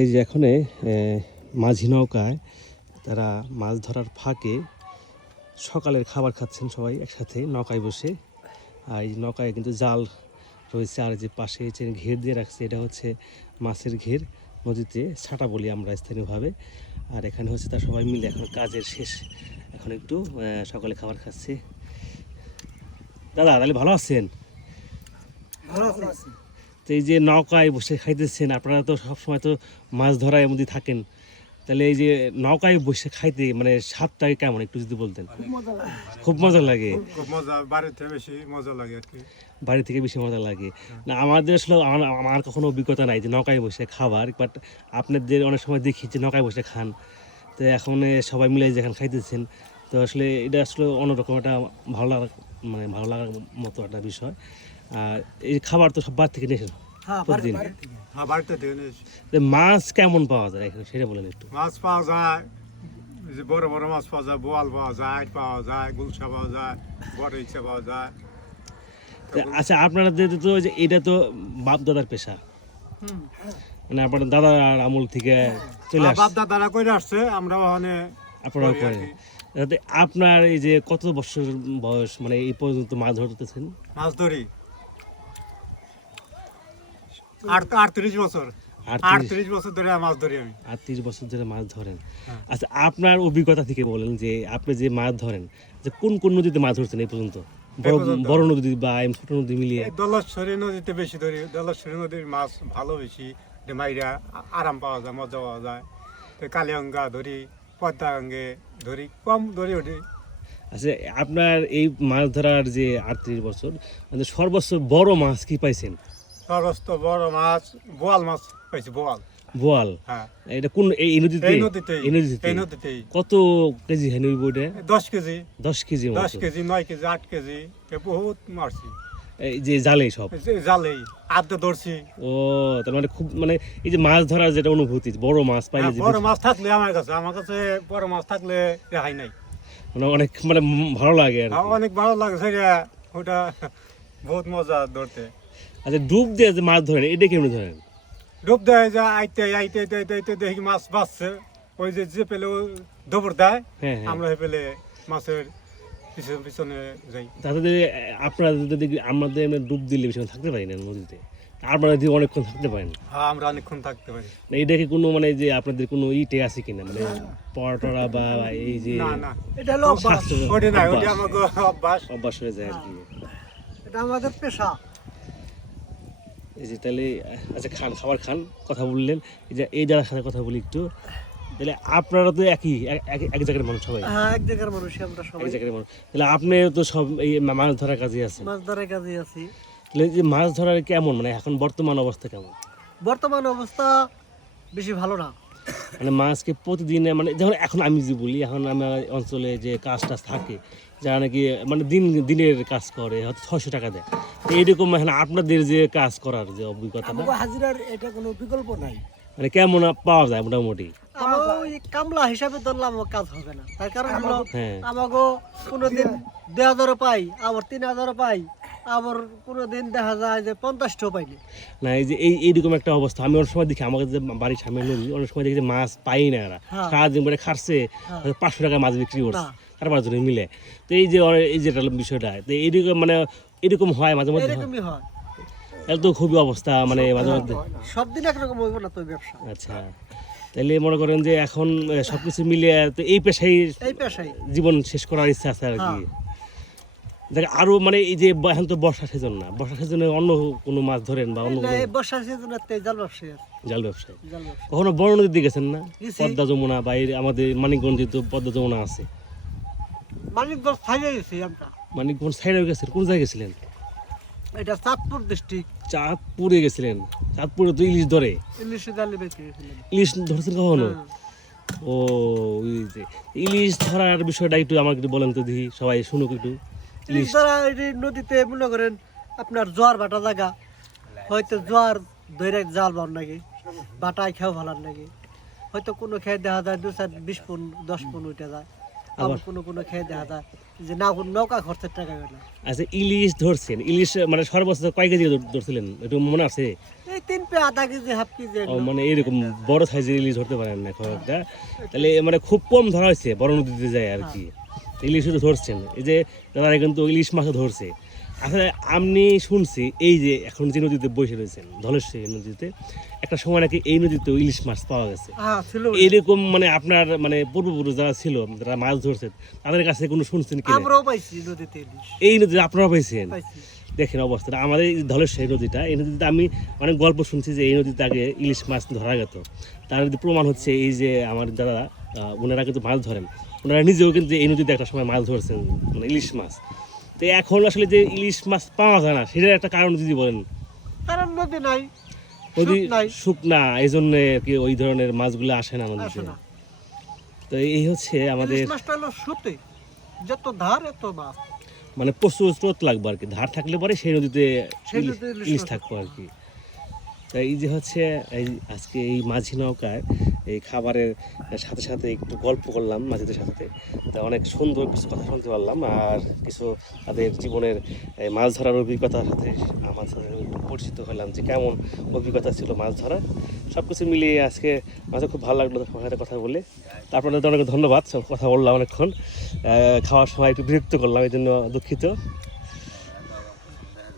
এই যে এখানে মাঝি নৌকায় তারা মাছ ধরার ফাঁকে সকালের খাবার খাচ্ছেন সবাই একসাথে নৌকায় বসে। আর এই নৌকায় কিন্তু জাল রয়েছে, আর যে পাশে যে ঘের দিয়ে রাখছে এটা হচ্ছে মাছের ঘের, নদীতে ছাটা বলি আমরা স্থানীয়ভাবে। আর এখানে হচ্ছে তার সবাই মিলে এখন কাজের শেষ, এখন একটু সকালে খাবার খাচ্ছে। দাদা তাহলে ভালো আছেন? তো এই যে নৌকায় বসে খাইতেছেন, আপনারা তো সবসময় তো মাছ ধরার মধ্যে থাকেন, তাহলে এই যে নৌকায় বসে খাইতে মানে স্বাদটা কেমন একটু যদি বলতেন। খুব মজা লাগে। খুব মজা, বাড়িতে বেশি মজা লাগে আর কি। বাড়ি থেকে বেশি মজা লাগে না? আমাদের আসলে আমার কখনো অভিজ্ঞতা নাই যে নৌকায় বসে খাবার, বাট আপনাদের অনেক সময় দেখি যে নৌকায় বসে খান। তো এখন সবাই মিলে যেখানে খাইতেছেন, তো আসলে এটা আসলে অন্যরকম একটা ভালো লাগা, মানে ভালো লাগার মতো একটা বিষয়। আর এই খাবার তো সব বাড়ি থেকে নিয়ে এসেছেন প্রতিদিন? হ্যাঁ, বাড়িতে থেকে নিয়ে এসে। তো মাছ কেমন পাওয়া যায় এখানে সেটা বলেন একটু। মাছ পাওয়া যায়, এই যে বড় বড় মাছ পাওয়া যায়, বোয়াল পাওয়া যায়, পাওয়া যায়, গুলশা পাওয়া যায়, বড় ইচ্ছা পাওয়া যায়। আচ্ছা, আপনাদের তো যে এটা তো বাপ দাদার পেশা, মানে আপনার দাদার আমল থেকে চলে বাপ আসছে, দাদারা করে আসছে, আমরা ওখানে আপনারা করি আর করেন। কি। যাতে আপনার এই যে কত বছর বয়স, মানে এই পর্যন্ত মাছ ধরতেছেন? মাছ ধরি 38 বছর, 38 বছর ধরে মাছ ধরি আমি। 38 বছর ধরে মাছ ধরেন। হ্যাঁ। আচ্ছা, আপনার অভিজ্ঞতা থেকে বলেন যে আপনি যে মাছ ধরেন, যে কোন কোন নদীতে মাছ ধরছেন এই পর্যন্ত? বড় পর্যন্ত? বড় নদী বা ছোট নদী মিলিয়ে? এই দলেশ্বরী নদীতে বেশি ধরি, দলেশ্বরী নদীর মাছ ভালো বেশি, মাইরা আরাম পাওয়া যায়, মজা পাওয়া যায়। তো কালিয়াঙ্গা ধরি, পদ্মাঙ্গে ধরি, কম ধরি ওঠি। আচ্ছা, আপনার এই মাছ ধরার যে 38 বছর, মানে সর্বোচ্চ বড় মাছ কি পাইছেন? সর্বোচ্চ বড় মাছ বোয়াল মাছ পাইছি, বোয়াল। বোয়াল? হ্যাঁ, এটা কোন এই নদীতে? এই নদীতেই, এই নদীতে? এই নদীতেই। কত কেজি হয় নই বইটা? 10 কেজি, 10 কেজি 10 মতো? কেজি, 9 কেজি, 8 কেজি, বহুত মারছি। এই যে জালে সব? এই যে জালেই আধা ধরছি। ও, তার মানে খুব, মানে এই যে মাছ ধরার যেটা অনুভূতি, বড় মাছ পাইলে হ্যাঁ, যে বড় মাছ থাকলে আমার কাছে বড় মাছ থাকলে রেহাই নাই। মানে অনেক মানে ভালো লাগে আর কি। অনেক ভালো লাগে সেটা, ওটা বহুত মজা ধরতে। আচ্ছা, ডুব দিয়ে যে মাছ ধরেন এটা কেমন ধরেন? ডুব দেয় যা, আইতে আইতে আইতে আইতে আইতে দেখি মাছ বাঁচছে, ওই যে পেলে দবর দেয়, হ্যাঁ হ্যাঁ। আমরা পেলে মাছের পিছনে পিছনে যাই। তাদের আপনারা যদি আমাদের এমনি ডুব দিলে বেশিক্ষণ থাকতে পারি না নদীতে, আপনারা যদি অনেকক্ষণ থাকতে পারেন হ্যাঁ, আমরা অনেকক্ষণ থাকতে পারি। না, এটা কি কোনো মানে যে আপনাদের কোনো ইটে আছে কিনা, মানে পড়াটরা বা এই যে না না, এটা হলো অভ্যাস, স্বাস্থ্য ওটা না, ওটা অভ্যাস? আমাকে অভ্যাস। অভ্যাস হয়ে যায় আর কি। এটা আমাদের পেশা। এই যে তাহলে আচ্ছা, খাবার খান, কথা বললেন, এই যে এই যারা সাথে কথা বলি একটু, তাহলে আপনারা তো একই এক জায়গার মানুষ সবাই? হ্যাঁ, এক জায়গার মানুষ আমরা এক সবাই। জায়গার মানুষ, তাহলে আপনি তো সব এই মাছ ধরার কাজে আছেন, মাছ ধরার কাজে আছি। তাহলে এই যে মাছ ধরার কেমন, মানে এখন বর্তমান অবস্থা কেমন? বর্তমান অবস্থা বেশি ভালো না। মানে মাছকে প্রতিদিনে, মানে যেমন এখন আমি যে বলি, এখন আমার অঞ্চলে যে কাজ টাজ থাকে, যারা নাকি মানে দিনের কাজ করে, হয়তো 600 টাকা দেয়, তো এইরকম এখন আপনাদের যে কাজ করার যে অভিজ্ঞতাটা, আমাকে হাজিরার এটা কোনো বিকল্প নাই। মানে কেমন পাওয়া যায় মোটামুটি? আমার ওই কামলা হিসাবে ধরলাম আমার কাজ হবে না, তার কারণ হলো হ্যাঁ। আমাকে কোনোদিন 2000 পাই, আবার 3000 পাই, আবার কোনোদিন দেখা যায় যে 50টাও পাইনি। না, এই যে এইরকম একটা অবস্থা, আমি অনেক সময় দেখি আমাদের যে বাড়ির সামনে নদী, অনেক সময় দেখি যে মাছ পাই না এরা, হ্যাঁ। সারাদিন করে খাটছে, হ্যাঁ। 500 টাকা মাছ বিক্রি করছে না। আর 5 জনে মিলে। তো এই যে এই যেটা বিষয়টা, তো এইরকম মানে এরকম হয় মাঝে মধ্যে? এরকমই হয়। তাহলে তো খুবই অবস্থা, মানে মাঝে মধ্যে। সব দিন একরকম হইব না তো ব্যবসা। আচ্ছা, তাহলে মনে করেন যে এখন সবকিছু মিলিয়ে তো এই পেশায় এই পেশাই। জীবন শেষ করার ইচ্ছা আছে আর কি। হ্যাঁ। দেখ আরো মানে এই যে এখন তো বর্ষা সেজন না, বর্ষা সেজনে অন্য কোনো মাছ ধরেন বা অন্য কোনো এই বর্ষার সিজনে জাল ব্যবসায়ী আছে। জাল ব্যবসায়? জাল ব্যবসা কখনো বড় নদীর দিকে গেছেন না? গেছি। পদ্মা যমুনা বা এই আমাদের মানিকগঞ্জে তো পদ্মা যমুনা আছে। মানিকগঞ্জ ছাইড়ে গেছি আমরা। মানিকগঞ্জ সাইডে গেছেন? কোন জায়গায় গেছিলেন? এটা চাঁদপুর ডিস্ট্রিক্ট। চাঁদপুরে গেছিলেন? চাঁদপুরে তো ইলিশ ধরে, ইলিশে জালে বেঁচে গেছিলাম। ইলিশ ধরছেন কখনো? হ্যাঁ। ও, ওই যে ইলিশ ধরার বিষয়টা একটু আমাকে একটু বলেন তো, দেখি সবাই শুনুক একটু। ইলিশ ধরা এই নদীতে মনে করেন আপনার জোয়ার ভাটা জায়গা, হয়তো জোয়ার ধরে জাল বান নাকি, বাটায় খেয়েও ভালো নাকি, হয়তো কোনো খেয়ে দেখা যায় 2-4-20 পুন 10 পুন উঠে যায়, আবার কোনো কোনো খেয়ে দেখা যায় যে না নৌকা খরচের টাকা গেল আচ্ছা ইলিশ ধরছেন, ইলিশ মানে সর্বোচ্চ কয় কেজি ধরছিলেন একটু মনে আছে? এই 3 পে আধা কেজি হাফ কেজি ও মানে এরকম বড় সাইজের ইলিশ ধরতে পারেন না এখন একটা, তাহলে মানে খুব কম ধরা হয়েছে বড় নদীতে যায় আর কি। ইলিশ তো ধরছেন, এই যে তারা কিন্তু ইলিশ মাছও ধরছে। আসলে আমি শুনছি এই যে এখন যে নদীতে বসে রয়েছেন ধলেশ্বরী নদীতে, একটা সময় নাকি এই নদীতেও ইলিশ মাছ পাওয়া গেছে। হ্যাঁ ছিল এরকম মানে আপনার মানে পূর্বপুরুষ যারা ছিল যারা মাছ ধরছে তাদের কাছে কোনো শুনছেন কি? আমরাও পাইছি নদীতে ইলিশ এই নদীতে আপনারা পাইছেন? পাইছি দেখেন অবস্থাটা আমাদের এই ধলেশ্বরী নদীটা, এই নদীতে আমি অনেক গল্প শুনছি যে এই নদীতে আগে ইলিশ মাছ ধরা যেত। তার যদি প্রমাণ হচ্ছে এই যে আমার যারা ওনারা কিন্তু মাছ ধরেন, ওনারা নিজেও কিন্তু এই নদীতে একটা সময় মাছ ধরছেন মানে ইলিশ মাছ। তো এখন আসলে যে ইলিশ মাছ পাওয়া যায় না সেটার একটা কারণ যদি বলেন। কারণ নদী নাই নদী সুখ নাই শুকনা, এই জন্য কি ওই ধরনের মাছগুলো আসে না আসে নদীতে। না তো এই হচ্ছে আমাদের ইলিশ মাছটা হলো সুতে যত ধার এত মাছ মানে প্রচুর স্রোত লাগবে আর কি, ধার থাকলে পরে সেই নদীতে সেই ইলিশ নদীতে ইলিশ ইলিশ মাছ থাকবো আর কি। তাই এই যে হচ্ছে এই আজকে এই মাঝি নৌকায় এই খাবারের সাথে সাথে একটু গল্প করলাম মাঝিদের সাথে, তা অনেক সুন্দর কিছু কথা শুনতে পারলাম আর কিছু তাদের জীবনের এই মাছ ধরার অভিজ্ঞতার সাথে আমার সাথে একটু পরিচিত হলাম যে কেমন অভিজ্ঞতা ছিল মাছ ধরা। সব কিছু মিলিয়ে আজকে মাঝে খুব ভালো লাগলো তোমার সাথে কথা বলে। তারপরে অনেক ধন্যবাদ, সব কথা বললাম অনেকক্ষণ, খাওয়ার সময় একটু বিরক্ত করলাম এই জন্য দুঃখিত।